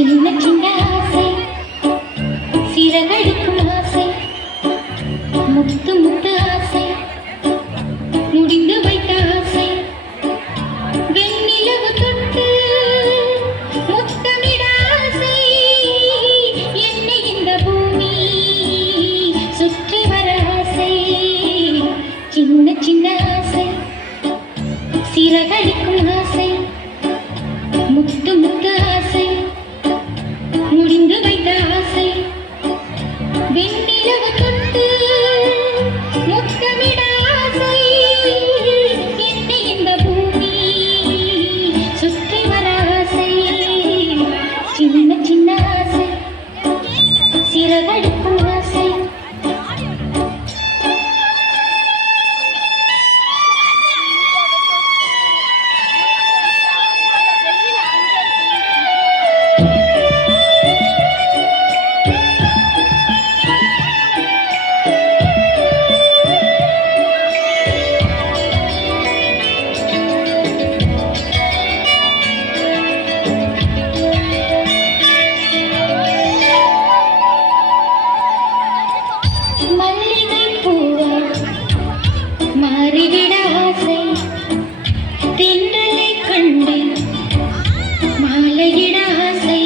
சின்ன சின்ன ஆசை சிறகடிக்கும் ஆசை முத்து முத்து ஆசை முடிந்து வைத்த ஆசை வெண்ணிலவு தொட்டு முத்தமிட ஆசை என்னை இந்த பூமி சுற்றி வர ஆசை சின்ன சின்ன ஆசை சிறகடிக்கும் ஆசை முத்து முத்து ஆசை முடிந்து வைத்த ஆசை வெண்ணிலவு தொட்டு முத்தமிட ஆசை என்னை இந்த பூமி சுற்றி வர ஆசை சின்ன சின்ன ஆசை சிறகடிக்கும் ஆசை மல்லிகை பூவாய் மாறிவிட ஆசை தென்றலை கண்டு மாலையிட ஆசை